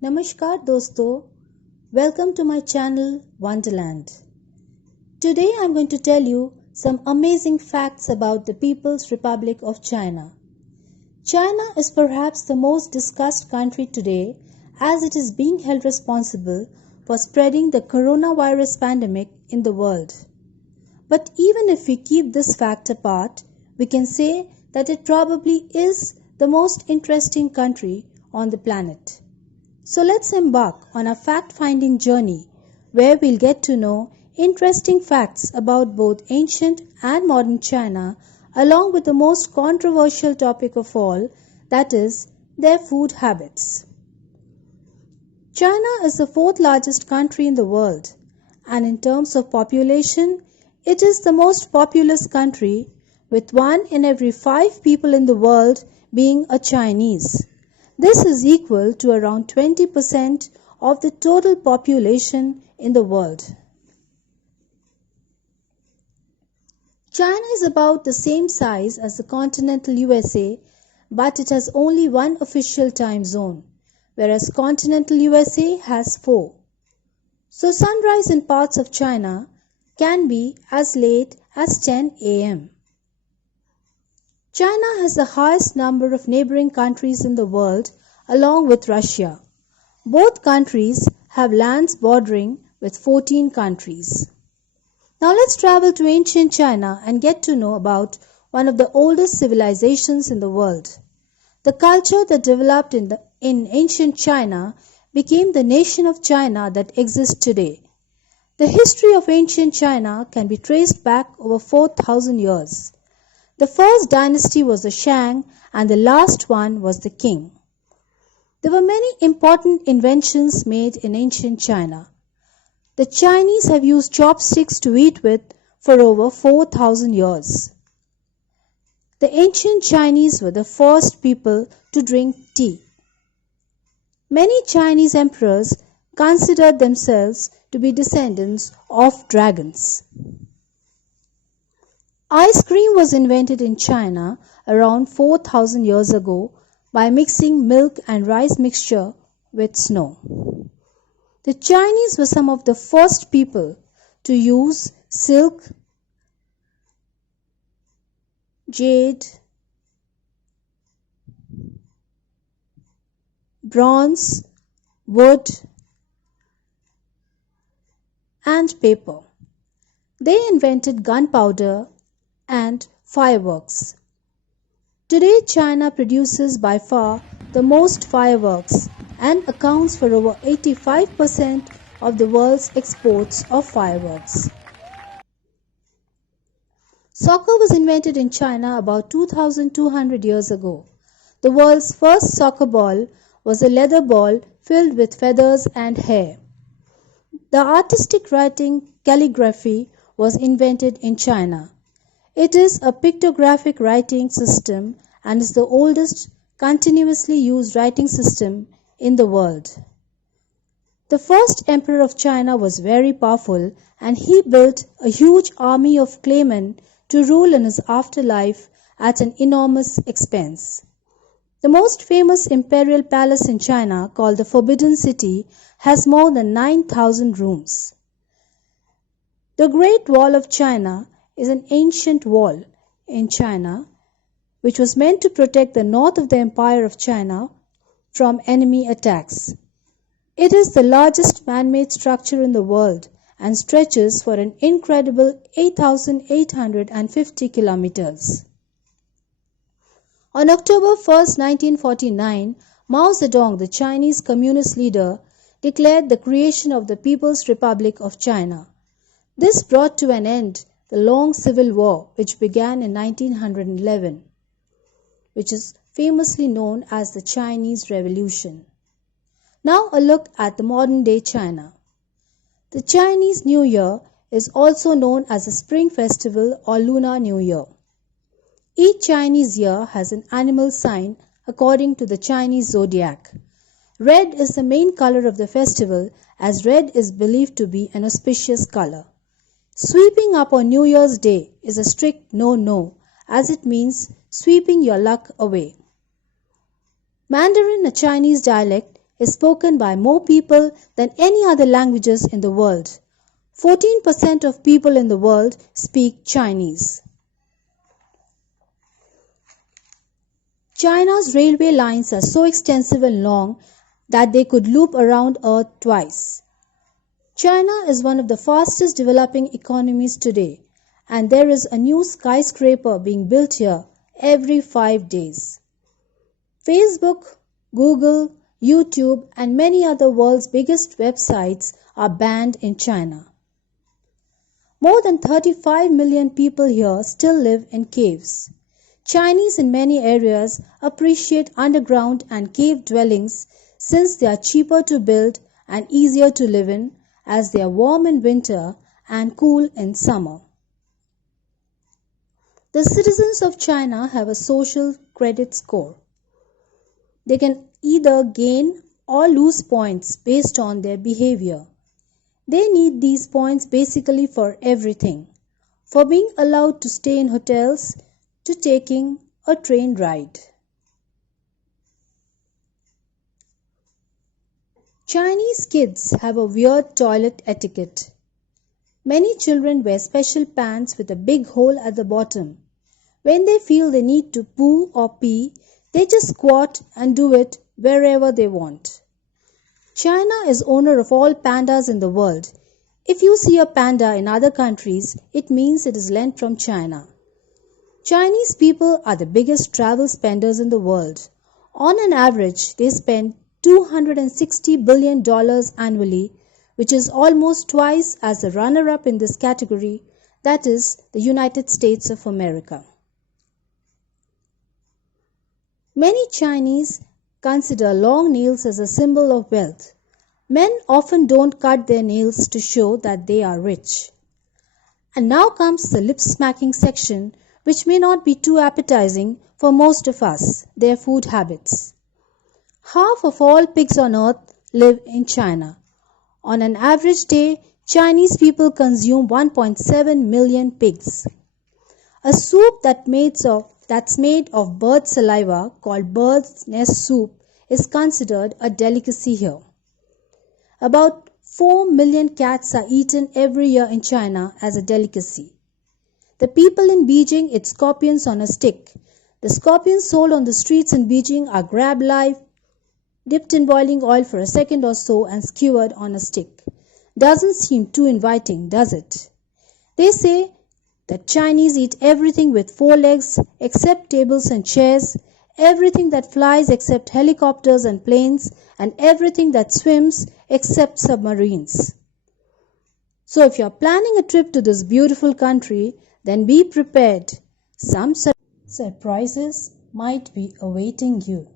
Namaskar दोस्तों, welcome to my channel Wonderland. Today I'm going to tell you some amazing facts about the People's Republic of China. China is perhaps the most discussed country today as it is being held responsible for spreading the coronavirus pandemic in the world. But even if we keep this fact apart, we can say that it probably is the most interesting country on the planet. So let's embark on a fact-finding journey where we'll get to know interesting facts about both ancient and modern China along with the most controversial topic of all, that is, their food habits. China is the fourth largest country in the world, and in terms of population, it is the most populous country, with 1 in every 5 people in the world being a Chinese. This is equal to around 20% of the total population in the world. China is about the same size as the continental USA, but it has only one official time zone, whereas continental USA has 4. So sunrise in parts of China can be as late as 10 a.m. China has the highest number of neighboring countries in the world along with Russia. Both countries have lands bordering with 14 countries. Now let's travel to ancient China and get to know about one of the oldest civilizations in the world. The culture that developed in ancient China became the nation of China that exists today. The history of ancient China can be traced back over 4,000 years. The first dynasty was the Shang and the last one was the Qing. There were many important inventions made in ancient China. The Chinese have used chopsticks to eat with for over 4,000 years. The ancient Chinese were the first people to drink tea. Many Chinese emperors considered themselves to be descendants of dragons. Ice cream was invented in China around 4,000 years ago by mixing milk and rice mixture with snow. The Chinese were some of the first people to use silk, jade, bronze, wood, and paper. They invented gunpowder and fireworks. Today, China produces by far the most fireworks and accounts for over 85% of the world's exports of fireworks. Soccer was invented in China about 2,200 years ago. The world's first soccer ball was a leather ball filled with feathers and hair. The artistic writing calligraphy was invented in China. It is a pictographic writing system and is the oldest continuously used writing system in the world. The first emperor of China was very powerful and he built a huge army of claimants to rule in his afterlife at an enormous expense. The most famous imperial palace in China, called the Forbidden City, has more than 9,000 rooms. The Great Wall of China is an ancient wall in China which was meant to protect the north of the Empire of China from enemy attacks. It is the largest man-made structure in the world and stretches for an incredible 8,850 kilometers. On October 1, 1949, Mao Zedong, the Chinese Communist leader, declared the creation of the People's Republic of China. This brought to an end the long civil war which began in 1911, which is famously known as the Chinese Revolution. Now a look at the modern-day China. The Chinese New Year is also known as the Spring Festival or Lunar New Year. Each Chinese year has an animal sign according to the Chinese zodiac. Red is the main color of the festival as red is believed to be an auspicious color. Sweeping up on New Year's Day is a strict no-no as it means sweeping your luck away. Mandarin, a Chinese dialect, is spoken by more people than any other languages in the world. 14% of people in the world speak Chinese. China's railway lines are so extensive and long that they could loop around Earth twice. China is one of the fastest developing economies today, and there is a new skyscraper being built here every 5 days. Facebook, Google, YouTube, and many other world's biggest websites are banned in China. More than 35 million people here still live in caves. Chinese in many areas appreciate underground and cave dwellings since they are cheaper to build and easier to live in, as they are warm in winter and cool in summer. The citizens of China have a social credit score. They can either gain or lose points based on their behavior. They need these points basically for everything, for being allowed to stay in hotels, to taking a train ride. Chinese kids have a weird toilet etiquette. Many children wear special pants with a big hole at the bottom. When they feel they need to poo or pee, they just squat and do it wherever they want. China is owner of all pandas in the world. If you see a panda in other countries, it means it is lent from China. Chinese people are the biggest travel spenders in the world. On an average, they spend $260 billion annually, which is almost twice as the runner-up in this category, that is, the United States of America. Many Chinese consider long nails as a symbol of wealth. Men often don't cut their nails to show that they are rich. And now comes the lip-smacking section, which may not be too appetizing for most of us, their food habits. Half of all pigs on earth live in China. On an average day, Chinese people consume 1.7 million pigs. A soup that's made of bird saliva, called bird's nest soup, is considered a delicacy here. About 4 million cats are eaten every year in China as a delicacy. The people in Beijing eat scorpions on a stick. The scorpions sold on the streets in Beijing are grabbed live, dipped in boiling oil for a second or so, and skewered on a stick. Doesn't seem too inviting, does it? They say that Chinese eat everything with 4 legs except tables and chairs, everything that flies except helicopters and planes, and everything that swims except submarines. So if you're planning a trip to this beautiful country, then be prepared. Some surprises might be awaiting you.